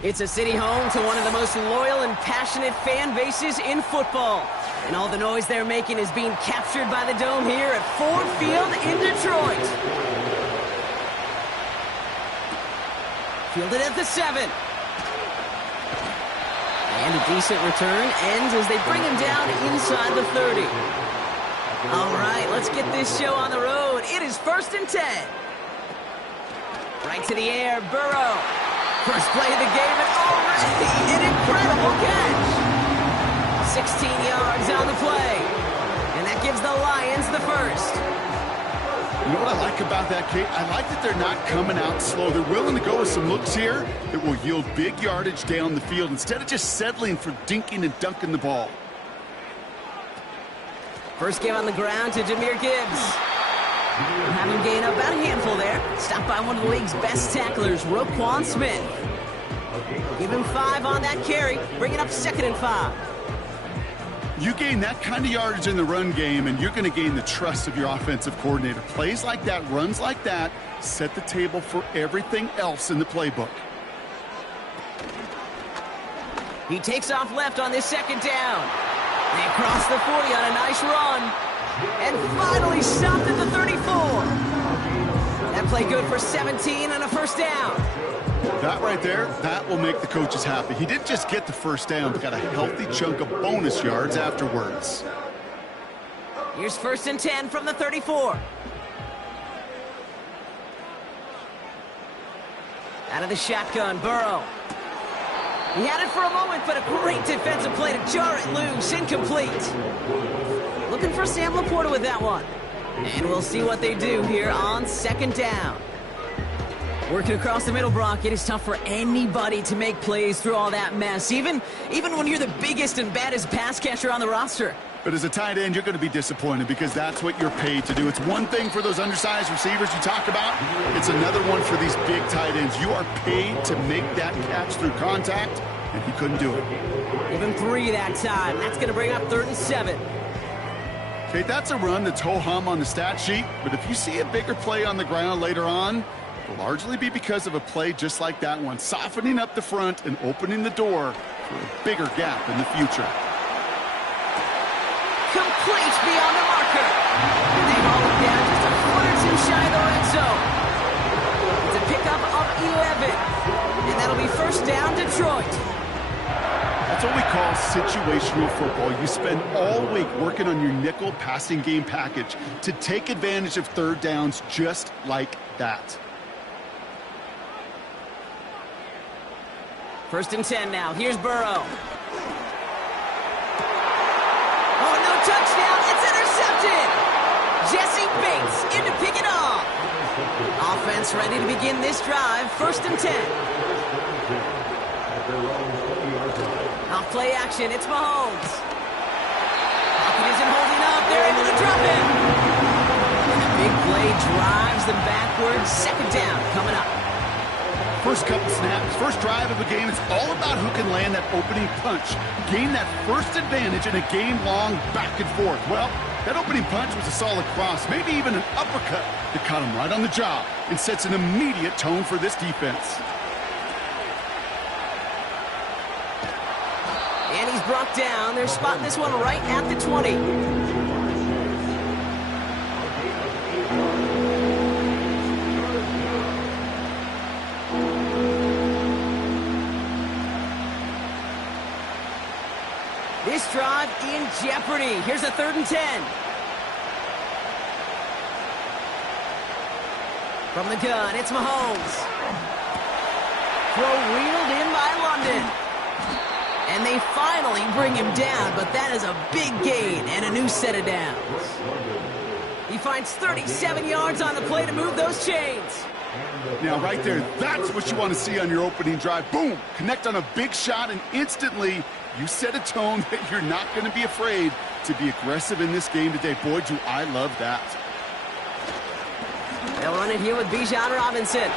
It's a city home to one of the most loyal and passionate fan bases in football. And all the noise they're making is being captured by the Dome here at Ford Field in Detroit. Fielded at the 7. And a decent return ends as they bring him down inside the 30. All right, let's get this show on the road. It is 1st and 10. Right to the air, Burrow. First play of the game, and already an incredible catch. 16 yards on the play. And that gives the Lions the first. You know what I like about that, Kate? I like that they're not coming out slow. They're willing to go with some looks here that will yield big yardage down the field instead of just settling for dinking and dunking the ball. First game on the ground to Jahmyr Gibbs. Have him gain up about a handful there. Stopped by one of the league's best tacklers, Roquan Smith. Give him 5 on that carry. Bring it up 2nd and 5. You gain that kind of yardage in the run game, and you're going to gain the trust of your offensive coordinator. Plays like that, runs like that, set the table for everything else in the playbook. He takes off left on this 2nd down. They cross the 40 on a nice run. And finally stopped at the 34. That play good for 17 and a first down. That right there, that will make the coaches happy. He didn't just get the first down, but got a healthy chunk of bonus yards afterwards. Here's 1st and 10 from the 34. Out of the shotgun, Burrow. He had it for a moment, but a great defensive play to jar it loose. Incomplete. Looking for Sam Laporta with that one. And we'll see what they do here on 2nd down. Working across the middle, Brock, it is tough for anybody to make plays through all that mess, even when you're the biggest and baddest pass catcher on the roster. But as a tight end, you're going to be disappointed because that's what you're paid to do. It's one thing for those undersized receivers you talk about. It's another one for these big tight ends. You are paid to make that catch through contact, and he couldn't do it. Give him 3 that time. That's going to bring up 3rd and 7. Okay, that's a run that's ho-hum on the stat sheet, but if you see a bigger play on the ground later on, it'll largely be because of a play just like that one, softening up the front and opening the door for a bigger gap in the future. Complete beyond the marker. And they haul him down just a foot or two shy of the red zone. It's a pickup of 11. And that'll be 1st down, Detroit. That's what we call situational football. You spend all week working on your nickel passing game package to take advantage of 3rd downs just like that. 1st and 10 now. Here's Burrow. Oh, no touchdown. It's intercepted. Jesse Bates in to pick it off. Offense ready to begin this drive. 1st and 10. Off play action. It's Mahomes. Pocket isn't holding up. They're able to drop him. And the big play drives them backwards. 2nd down coming up. First couple snaps, first drive of the game, it's all about who can land that opening punch. Gain that first advantage in a game-long back and forth. Well, that opening punch was a solid cross, maybe even an uppercut that caught him right on the job and sets an immediate tone for this defense. And he's brought down. They're spotting this one right at the 20. This drive in jeopardy. Here's a 3rd and 10. From the gun, it's Mahomes. Throw reeled in by London. And they finally bring him down, but that is a big gain and a new set of downs. He finds 37 yards on the play to move those chains. Now, right there, that's what you want to see on your opening drive. Boom! Connect on a big shot, and instantly you set a tone that you're not going to be afraid to be aggressive in this game today. Boy, do I love that. They'll run it here with Bijan Robinson.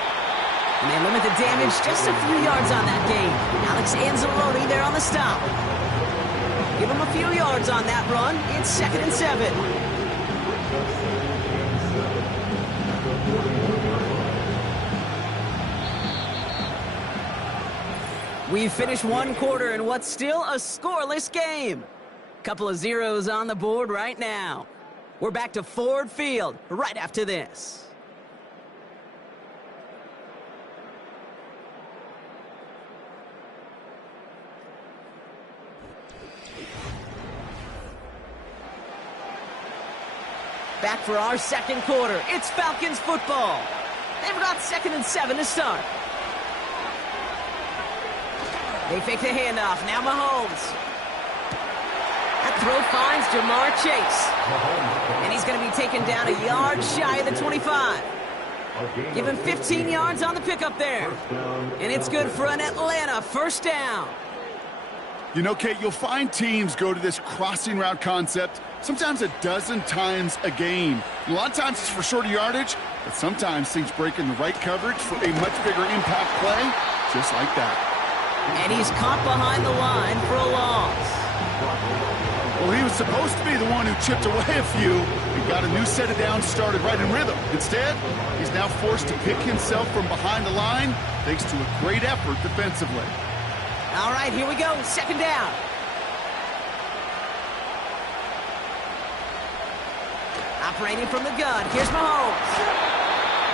And they limit the damage just a few yards on that game. Alex Anzalone there on the stop. Give him a few yards on that run. It's 2nd and 7. We've finished 1 quarter in what's still a scoreless game. Couple of zeros on the board right now. We're back to Ford Field right after this. Back for our 2nd quarter. It's Falcons football. They've got 2nd and 7 to start. They fake the handoff. Now Mahomes. That throw finds Jamar Chase. And he's going to be taken down a yard shy of the 25. Give him 15 yards on the pickup there. And it's good for an Atlanta 1st down. You know, Kate, you'll find teams go to this crossing route concept sometimes a dozen times a game. A lot of times it's for shorter yardage, but sometimes things break in the right coverage for a much bigger impact play, just like that. And he's caught behind the line for a loss. Well, he was supposed to be the one who chipped away a few and got a new set of downs started right in rhythm. Instead, he's now forced to pick himself from behind the line thanks to a great effort defensively. All right, here we go. 2nd down. Operating from the gun. Here's Mahomes.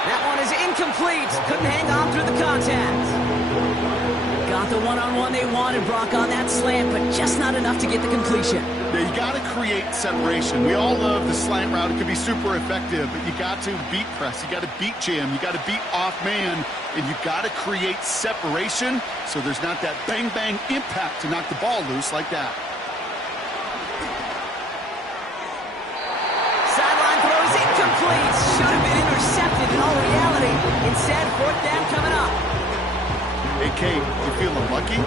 That one is incomplete. Couldn't hang on through the contact. Got the one-on-one they wanted, Brock, on that slant, but just not enough to get the completion. Yeah, you got to create separation. We all love the slant route. It can be super effective, but you got to beat press. You got to beat jam. You got to beat off man, and you got to create separation so there's not that bang-bang impact to knock the ball loose like that. Sideline throws incomplete. Should have been intercepted. In all reality, Instead, fourth down coming up. Hey, Kate, you feeling lucky?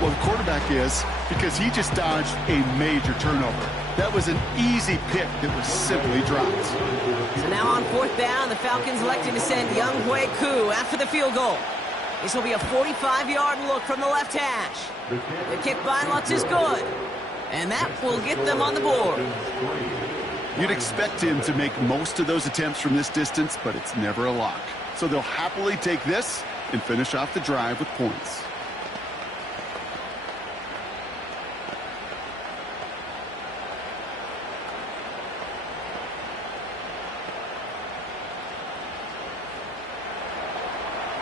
Well, the quarterback is, because he just dodged a major turnover. That was an easy pick that was simply dropped. So now on fourth down, the Falcons electing to send Younghoe Koo after the field goal. This will be a 45-yard look from the left hash. The kick by Lutz is good. And that will get them on the board. You'd expect him to make most of those attempts from this distance, but it's never a lock. So they'll happily take this and finish off the drive with points.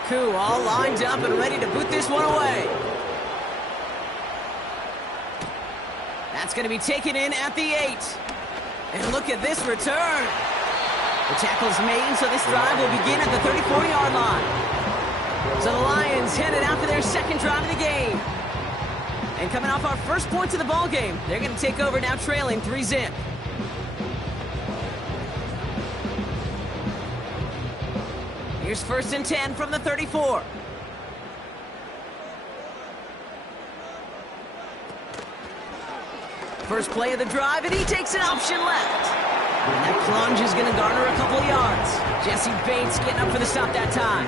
Koo all lined up and ready to boot this one away. That's going to be taken in at the 8. And look at this return. The tackle's made, so this drive will begin at the 34-yard line. So the Lions headed out for their second drive of the game. And coming off our first points of the ball game, they're going to take over now trailing 3-zip. Here's first and 10 from the 34. First play of the drive, and he takes an option left. And that plunge is going to garner a couple of yards. Jesse Bates getting up for the stop that time.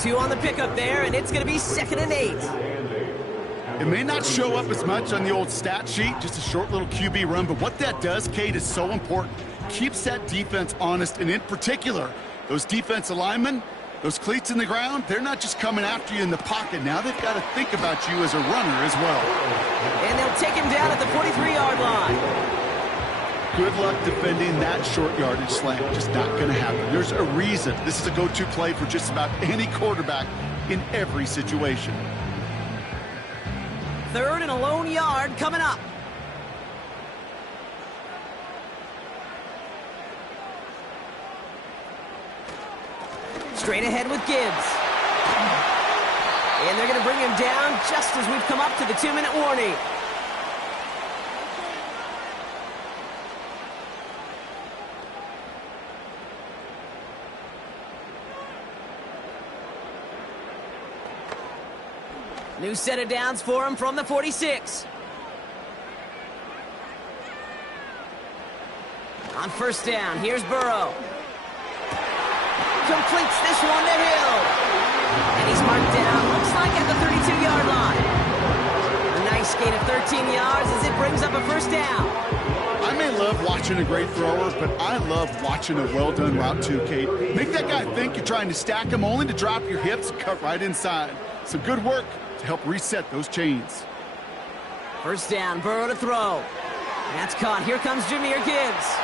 2 on the pickup there, and it's going to be 2nd and 8. It may not show up as much on the old stat sheet, just a short little QB run, but what that does, Kate, is so important. Keeps that defense honest, and in particular, those defensive linemen, those cleats in the ground, they're not just coming after you in the pocket. Now they've got to think about you as a runner as well. And they'll take him down at the 43-yard line. Good luck defending that short yardage slant. Just not going to happen. There's a reason this is a go-to play for just about any quarterback in every situation. 3rd and a lone yard coming up. Straight ahead with Gibbs. And they're going to bring him down just as we've come up to the 2-minute warning. New set of downs for him from the 46. On first down, here's Burrow. Completes this one to Hill. And he's marked down, looks like at the 32-yard line. A nice gain of 13 yards as it brings up a first down. I may love watching a great thrower, but I love watching a well-done route too, Kate. Make that guy think you're trying to stack him only to drop your hips and cut right inside. Some good work to help reset those chains. First down, Burrow to throw. That's caught. Here comes Jahmyr Gibbs.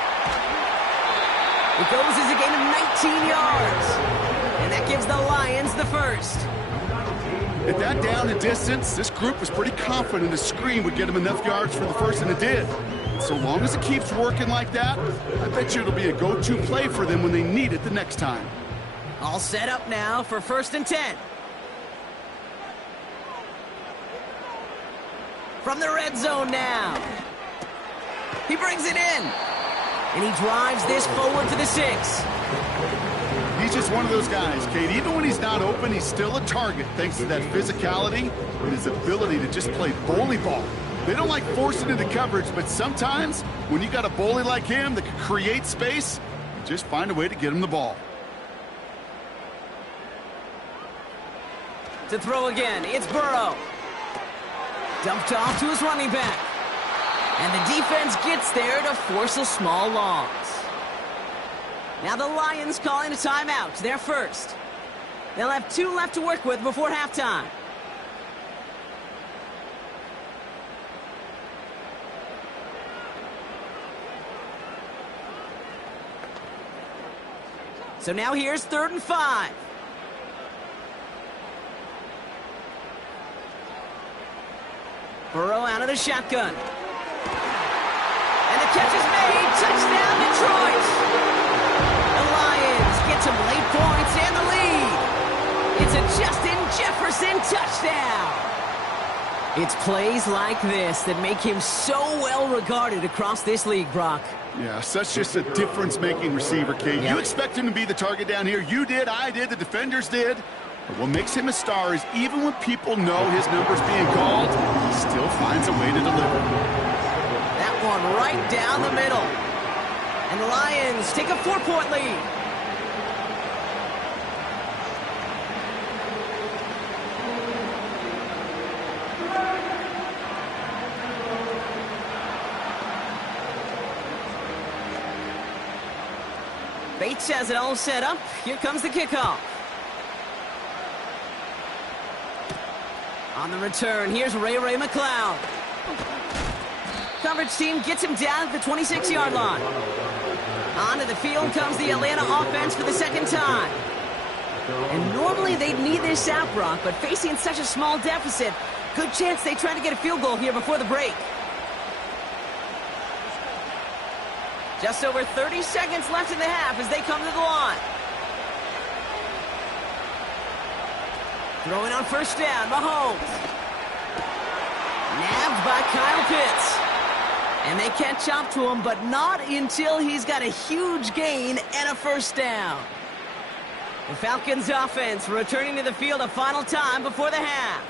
It goes as a gain of 19 yards. And that gives the Lions the first. At that down and distance, this group was pretty confident a screen would get them enough yards for the first, and it did. So long as it keeps working like that, I bet you it'll be a go-to play for them when they need it the next time. All set up now for 1st and 10. From the red zone now. He brings it in. And he drives this forward to the 6. He's just one of those guys, Kate. Even when he's not open, he's still a target thanks to that physicality and his ability to just play bully ball. They don't like forcing into coverage, but sometimes when you got a bully like him that can create space, just find a way to get him the ball. To throw again, it's Burrow. Dumped off to his running back. And the defense gets there to force a small loss. Now the Lions calling a timeout. They're first. They'll have 2 left to work with before halftime. So now here's 3rd and 5. Burrow out of the shotgun. And the catch is made. Touchdown, Detroit. The Lions get some late points and the lead. It's a Justin Jefferson touchdown. It's plays like this that make him so well regarded across this league, Brock. Yeah, such just a difference-making receiver, Kate. Yep. You expect him to be the target down here. You did, I did, the defenders did. But what makes him a star is even when people know his number's being called, he still finds a way to deliver. That one right down the middle. And the Lions take a 4-point lead. Bates has it all set up. Here comes the kickoff. On the return, here's Ray McCloud. Coverage team gets him down at the 26-yard line. Onto the field comes the Atlanta offense for the second time. And normally they'd need this out, Brock, but facing such a small deficit, good chance they try to get a field goal here before the break. Just over 30 seconds left in the half as they come to the line. Throwing on first down, Mahomes. Nabbed by Kyle Pitts. And they catch up to him, but not until he's got a huge gain and a first down. The Falcons offense returning to the field a final time before the half.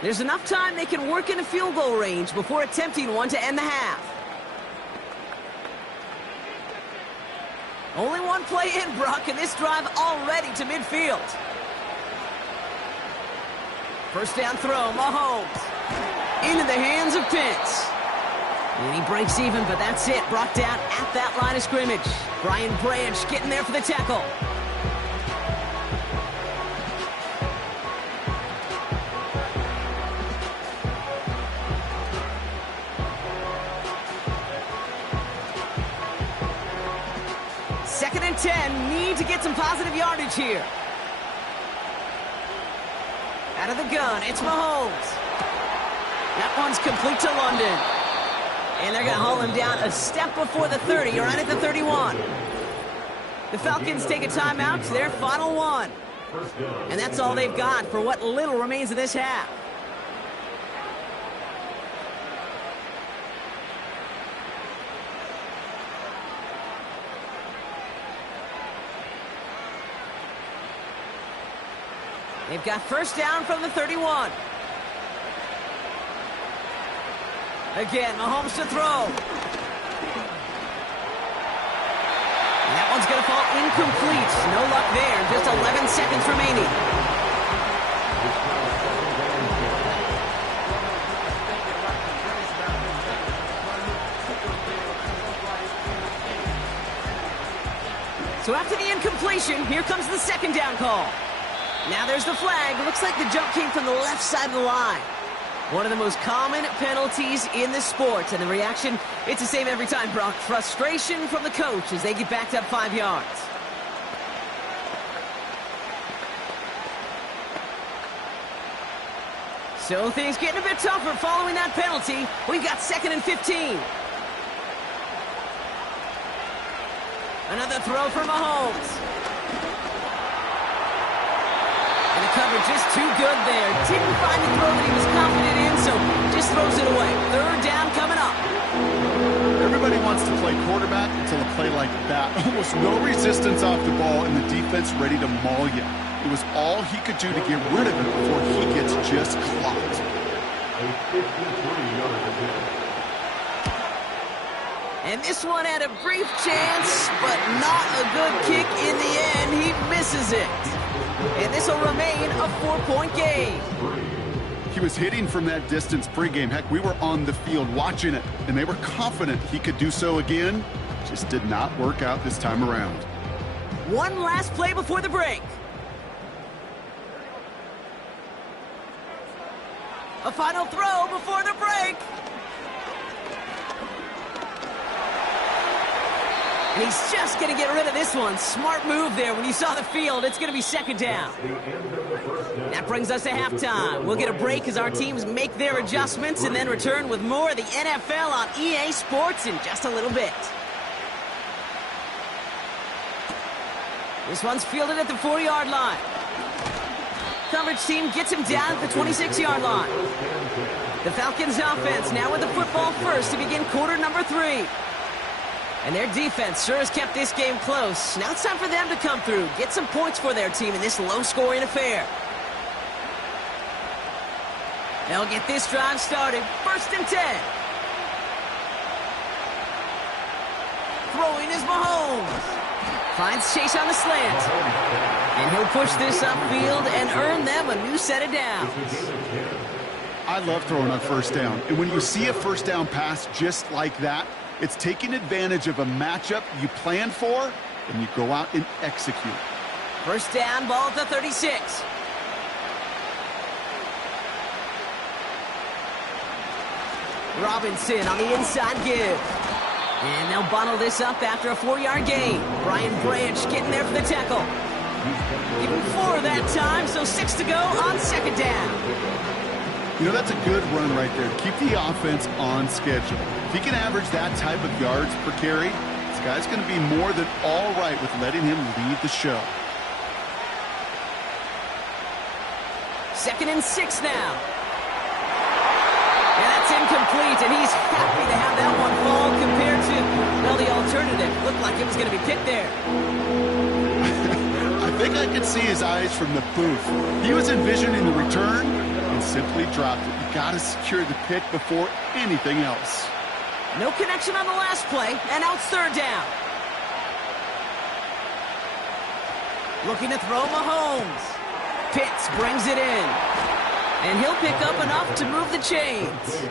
There's enough time they can work in a field goal range before attempting one to end the half. Only one play in, Brock, and this drive already to midfield. First down throw, Mahomes. Into the hands of Pitts. And he breaks even, but that's it. Brought down at that line of scrimmage. Brian Branch getting there for the tackle. Second and 10, need to get some positive yardage here. Out of the gun, it's Mahomes. That one's complete to London. And they're going to haul him down a step before the 30, right at the 31. The Falcons take a timeout, their final one. And that's all they've got for what little remains of this half. They've got first down from the 31. Again, Mahomes to throw. And that one's going to fall incomplete. No luck there. Just 11 seconds remaining. So after the incompletion, here comes the second down call. Now there's the flag. Looks like the jump came from the left side of the line. One of the most common penalties in the sport. And the reaction, it's the same every time, Brock. Frustration from the coach as they get backed up 5 yards. So things getting a bit tougher following that penalty. We've got second and 15. Another throw for Mahomes. And the coverage just too good there. Didn't find the throw that he was confident in, so just throws it away. Third down coming up. Everybody wants to play quarterback until a play like that. Almost no resistance off the ball and the defense ready to maul you. It was all he could do to get rid of it before he gets just clocked. And this one had a brief chance, but not a good kick in the end. He misses it. And this will remain a 4-point game. He was hitting from that distance pregame. Heck, we were on the field watching it, and they were confident he could do so again. Just did not work out this time around. One last play before the break. A final throw before the break. And he's just going to get rid of this one. Smart move there. When you saw the field, it's going to be second down. That brings us to halftime. We'll get a break as our teams make their adjustments and then return with more of the NFL on EA Sports in just a little bit. This one's fielded at the 4-yard line. Coverage team gets him down at the 26-yard line. The Falcons offense now with the football first to begin quarter number 3. And their defense sure has kept this game close. Now it's time for them to come through, get some points for their team in this low-scoring affair. They'll get this drive started. 1st and 10. Throwing is Mahomes. Finds Chase on the slant. And he'll push this upfield and earn them a new set of downs. I love throwing on 1st down. And when you see a 1st down pass just like that, it's taking advantage of a matchup you planned for, and you go out and execute. 1st down, ball at the 36. Robinson on the inside give. And they'll bundle this up after a 4-yard gain. Brian Branch getting there for the tackle. Give him 4 that time, so 6 to go on 2nd down. You know, that's a good run right there. Keep the offense on schedule. If he can average that type of yards per carry, this guy's going to be more than all right with letting him lead the show. 2nd and 6 now. And that's incomplete, and he's happy to have that one fall compared to, well, the alternative. Looked like it was going to be picked there. I think I could see his eyes from the booth. He was envisioning the return and simply dropped it. You got to secure the pick before anything else. No connection on the last play, and now it's 3rd down. Looking to throw Mahomes. Pitts brings it in. And he'll pick up enough to move the chains.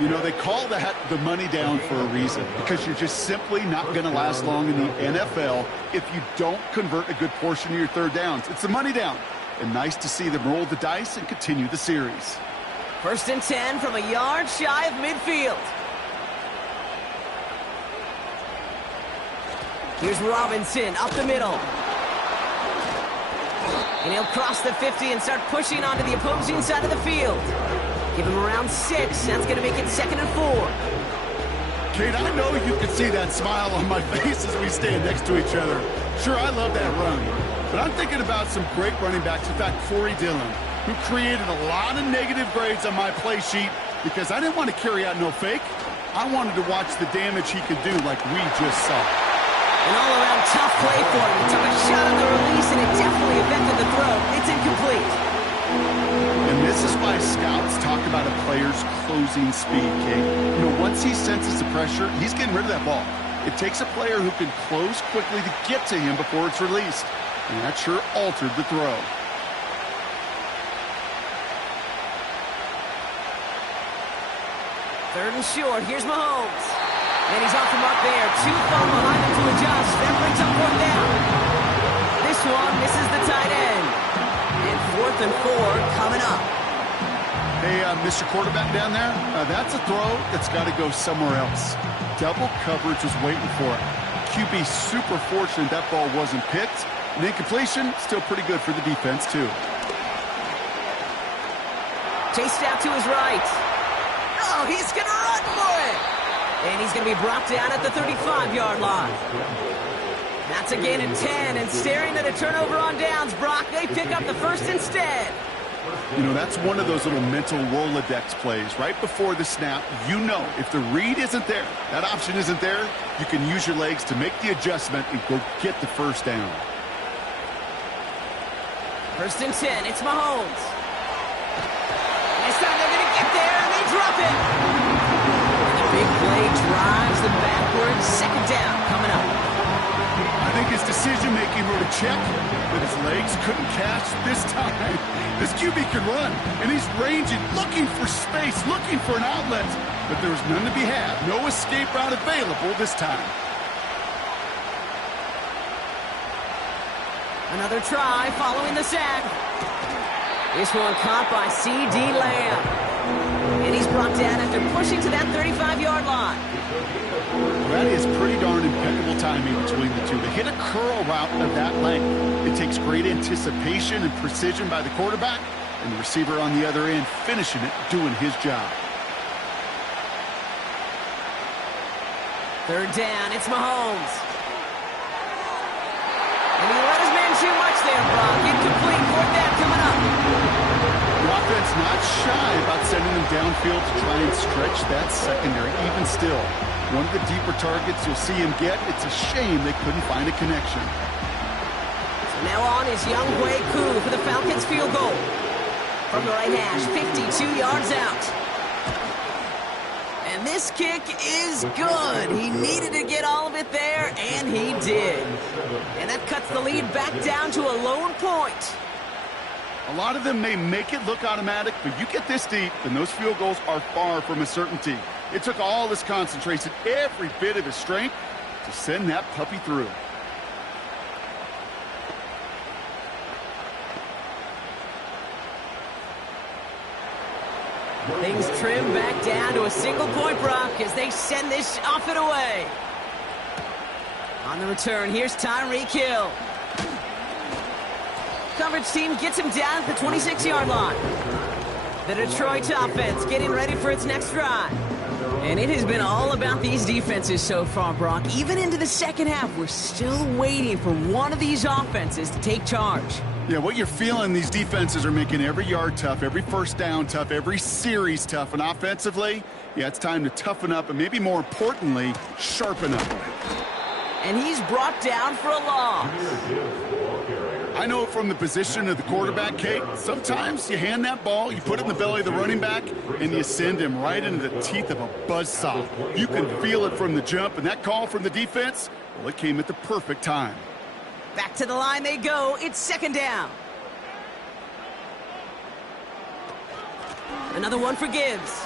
You know, they call that the money down for a reason, because you're just simply not going to last long in the NFL if you don't convert a good portion of your 3rd downs. It's the money down. And nice to see them roll the dice and continue the series. 1st and 10 from a yard shy of midfield. Here's Robinson up the middle. And he'll cross the 50 and start pushing onto the opposing side of the field. Give him around 6. That's going to make it 2nd and 4. Kate, I know you can see that smile on my face as we stand next to each other. Sure, I love that run. But I'm thinking about some great running backs. In fact, Corey Dillon, who created a lot of negative grades on my play sheet because I didn't want to carry out no fake. I wanted to watch the damage he could do like we just saw. An all-around tough play for him. He took a shot on the release, and it definitely affected the throw. It's incomplete. And this is why scouts talk about a player's closing speed, Kate. You know, once he senses the pressure, he's getting rid of that ball. It takes a player who can close quickly to get to him before it's released. And that sure altered the throw. Third and short. Here's Mahomes. And he's off the mark there. 2 fall behind him to adjust. That brings up 4th down. This one misses the tight end. And 4th and 4 coming up. Hey, Mr. Quarterback down there, that's a throw that's got to go somewhere else. Double coverage was waiting for it. QB super fortunate that ball wasn't picked. And incompletion, still pretty good for the defense, too. Chased out to his right. Oh, he's going to run for it. And he's going to be brought down at the 35-yard line. That's a gain of 10, and staring at a turnover on downs, Brock, they pick up the 1st instead. You know, that's one of those little mental Rolodex plays. Right before the snap, you know if the read isn't there, that option isn't there, you can use your legs to make the adjustment and go get the 1st down. 1st and 10, it's Mahomes. This time they're going to get there, and they drop it. Big play drives them backwards. 2nd down coming up. I think his decision-making wrote a check, but his legs couldn't catch this time. This QB can run, and he's ranging, looking for space, looking for an outlet. But there was none to be had. No escape route available this time. Another try following the sack. This one caught by C.D. Lamb. And he's brought down after pushing to that 35-yard line. That is pretty darn impeccable timing between the two. To hit a curl route of that length, it takes great anticipation and precision by the quarterback, and the receiver on the other end finishing it, doing his job. 3rd down, it's Mahomes. And he let his man too much there, Brock. Incomplete, 4th down coming up. The offense not shy about sending them downfield to try and stretch that secondary. Even still, One of the deeper targets you'll see him get. It's a shame they couldn't find a connection. So now on is Young Hui Koo for the Falcons field goal. From the right hash, 52 yards out. And this kick is good. He needed to get all of it there, and he did. And that cuts the lead back down to a lone point. A lot of them may make it look automatic, but you get this deep, and those field goals are far from a certainty. It took all his concentration, every bit of his strength, to send that puppy through. Things trim back down to a single point, Brock, as they send this off and away. On the return, here's Tyreek Hill. Coverage team gets him down at the 26-yard line. The Detroit offense getting ready for its next drive. And it has been all about these defenses so far, Brock. Even into the second half, we're still waiting for one of these offenses to take charge. Yeah, what you're feeling, these defenses are making every yard tough, every first down tough, every series tough. And offensively, yeah, it's time to toughen up and maybe more importantly, sharpen up. And he's brought down for a loss. I know from the position of the quarterback, Kate, sometimes you hand that ball, you put it in the belly of the running back, and you send him right into the teeth of a buzzsaw. You can feel it from the jump, and that call from the defense, well, it came at the perfect time. Back to the line they go. It's second down. Another one for Gibbs.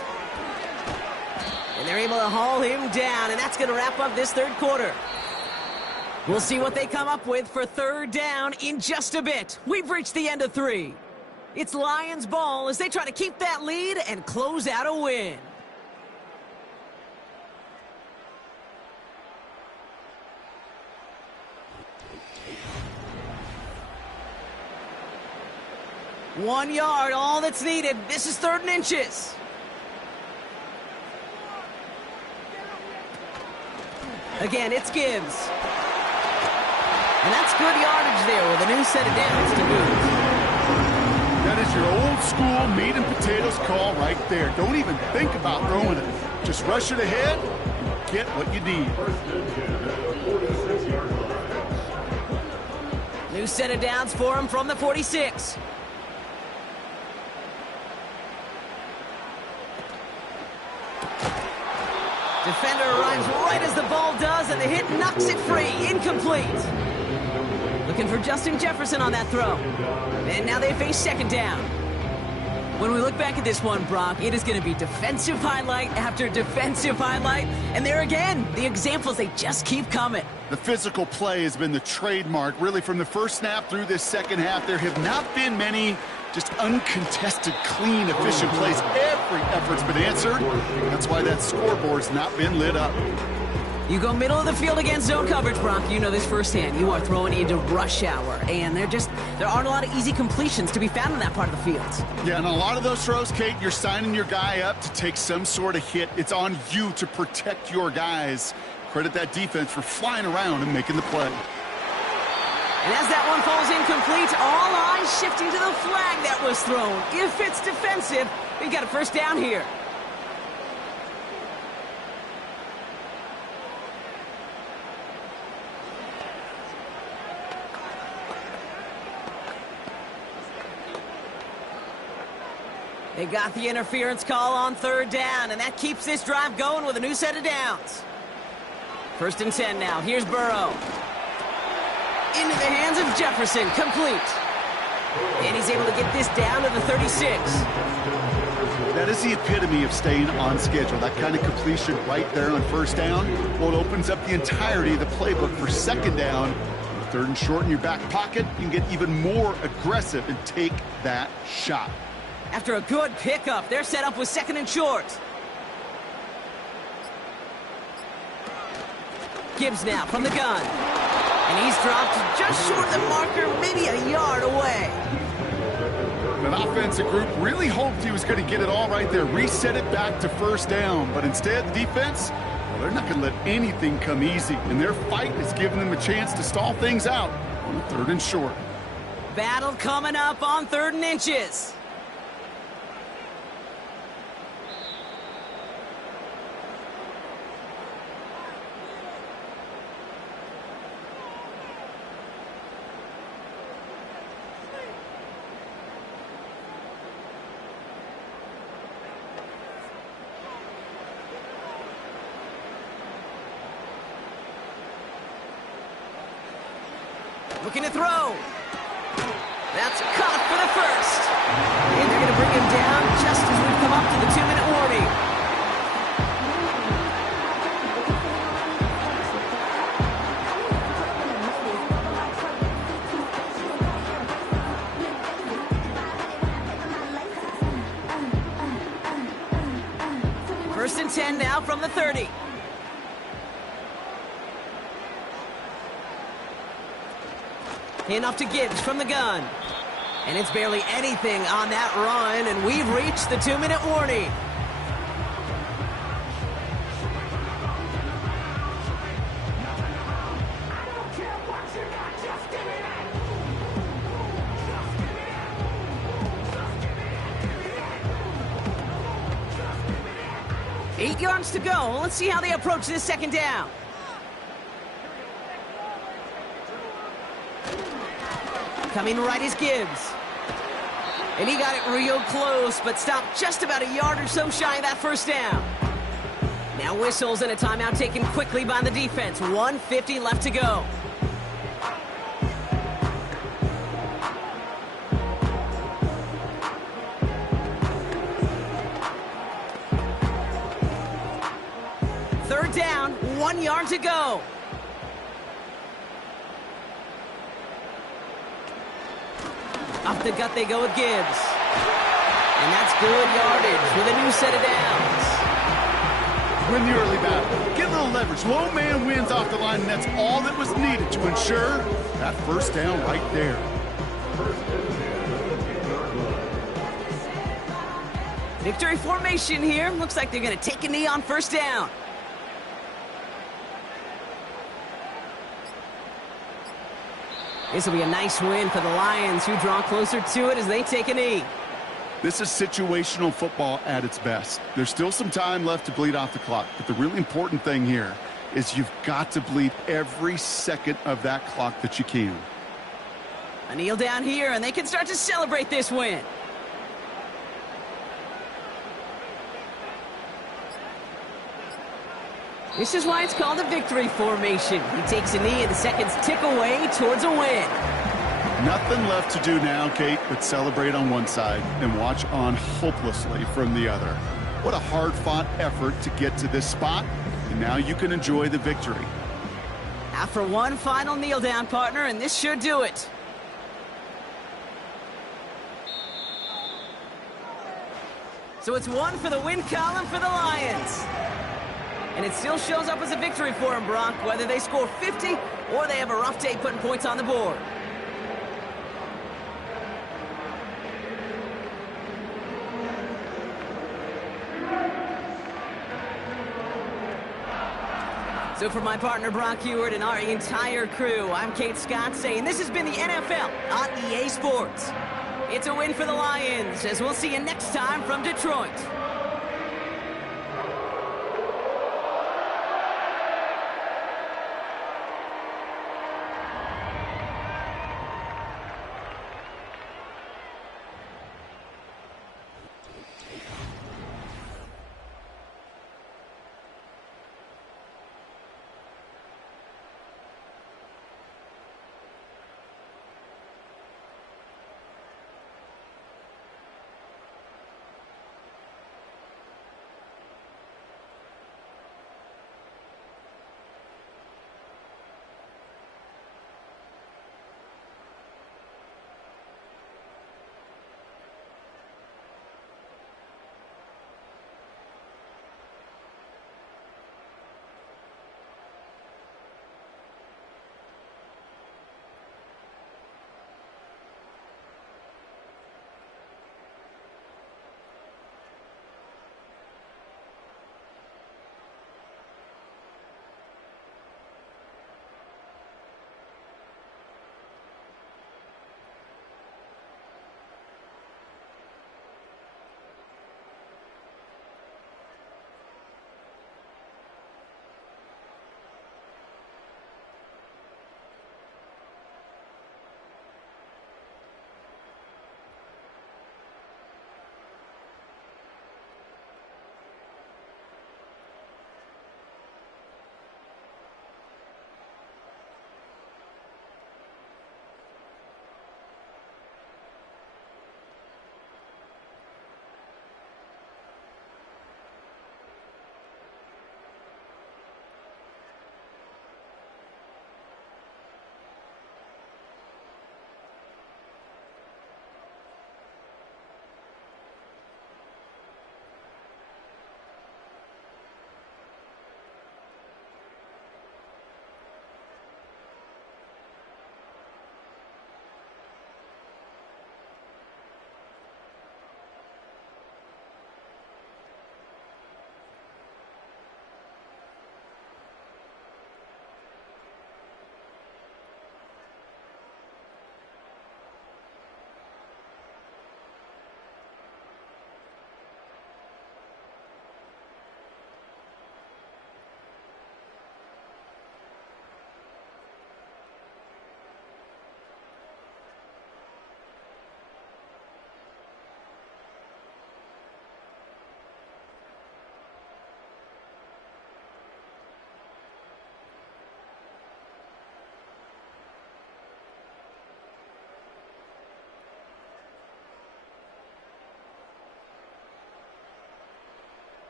And they're able to haul him down, and that's going to wrap up this third quarter. We'll see what they come up with for third down in just a bit. We've reached the end of 3. It's Lions ball as they try to keep that lead and close out a win. One yard, all that's needed. This is 3rd and inches. Again, it's Gibbs. And that's good yardage there with a new set of downs to boot. That is your old school meat and potatoes call right there. Don't even think about throwing it. Just rush it ahead and get what you need. New set of downs for him from the 46. Defender arrives right as the ball does, and the hit knocks it free. Incomplete. Looking for Justin Jefferson on that throw. And now they face second down. When we look back at this one, Brock, it is going to be defensive highlight after defensive highlight. And there again, the examples, they just keep coming. The physical play has been the trademark, really, from the first snap through this second half. There have not been many just uncontested, clean, efficient plays. Every effort's been answered. That's why that scoreboard's not been lit up. You go middle of the field against zone coverage, Brock. You know this firsthand. You are throwing into rush hour, and there aren't a lot of easy completions to be found in that part of the field. Yeah, and a lot of those throws, Kate, you're signing your guy up to take some sort of hit. It's on you to protect your guys. Credit that defense for flying around and making the play. And as that one falls incomplete, all eyes shifting to the flag that was thrown. If it's defensive, we got a first down here. They got the interference call on third down, and that keeps this drive going with a new set of downs. 1st and 10 now. Here's Burrow. Into the hands of Jefferson. Complete. And he's able to get this down to the 36. That is the epitome of staying on schedule. That kind of completion right there on first down. Well, it opens up the entirety of the playbook for second down. 3rd and short in your back pocket, you can get even more aggressive and take that shot. After a good pickup, they're set up with 2nd and short. Gibbs now from the gun. And he's dropped just short of the marker, maybe a yard away. That offensive group really hoped he was going to get it all right there, reset it back to first down. But instead, the defense, well, they're not going to let anything come easy. And their fight is giving them a chance to stall things out on 3rd and short. Battle coming up on 3rd and inches. Looking to throw. That's caught for the first. And they're going to bring him down just as we've come up to the 2-minute warning. First and 10 now from the 30. In off to Gibbs from the gun. And it's barely anything on that run, and we've reached the 2-minute warning. Eight yards to go. Let's see how they approach this second down. Coming right is Gibbs. And he got it real close, but stopped just about a yard or so shy of that first down. Now whistles and a timeout taken quickly by the defense. 1:50 left to go. Third down, 1 yard to go. Up the gut they go with Gibbs. And that's good yardage with a new set of downs. Win the early battle. Get a little leverage. Low man wins off the line, and that's all that was needed to ensure that first down right there. Victory formation here. Looks like they're going to take a knee on first down. This will be a nice win for the Lions, who draw closer to it as they take a knee. This is situational football at its best. There's still some time left to bleed off the clock, but the really important thing here is you've got to bleed every second of that clock that you can. A kneel down here, and they can start to celebrate this win. This is why it's called a victory formation. He takes a knee and the seconds tick away towards a win. Nothing left to do now, Kate, but celebrate on one side and watch on hopelessly from the other. What a hard-fought effort to get to this spot, and now you can enjoy the victory. After one final kneel down, partner, and this should do it. So it's one for the win column for the Lions. And it still shows up as a victory for them, Brock, whether they score 50 or they have a rough day putting points on the board. So for my partner, Brock Huard, and our entire crew, I'm Kate Scott saying this has been the NFL on EA Sports. It's a win for the Lions, as we'll see you next time from Detroit.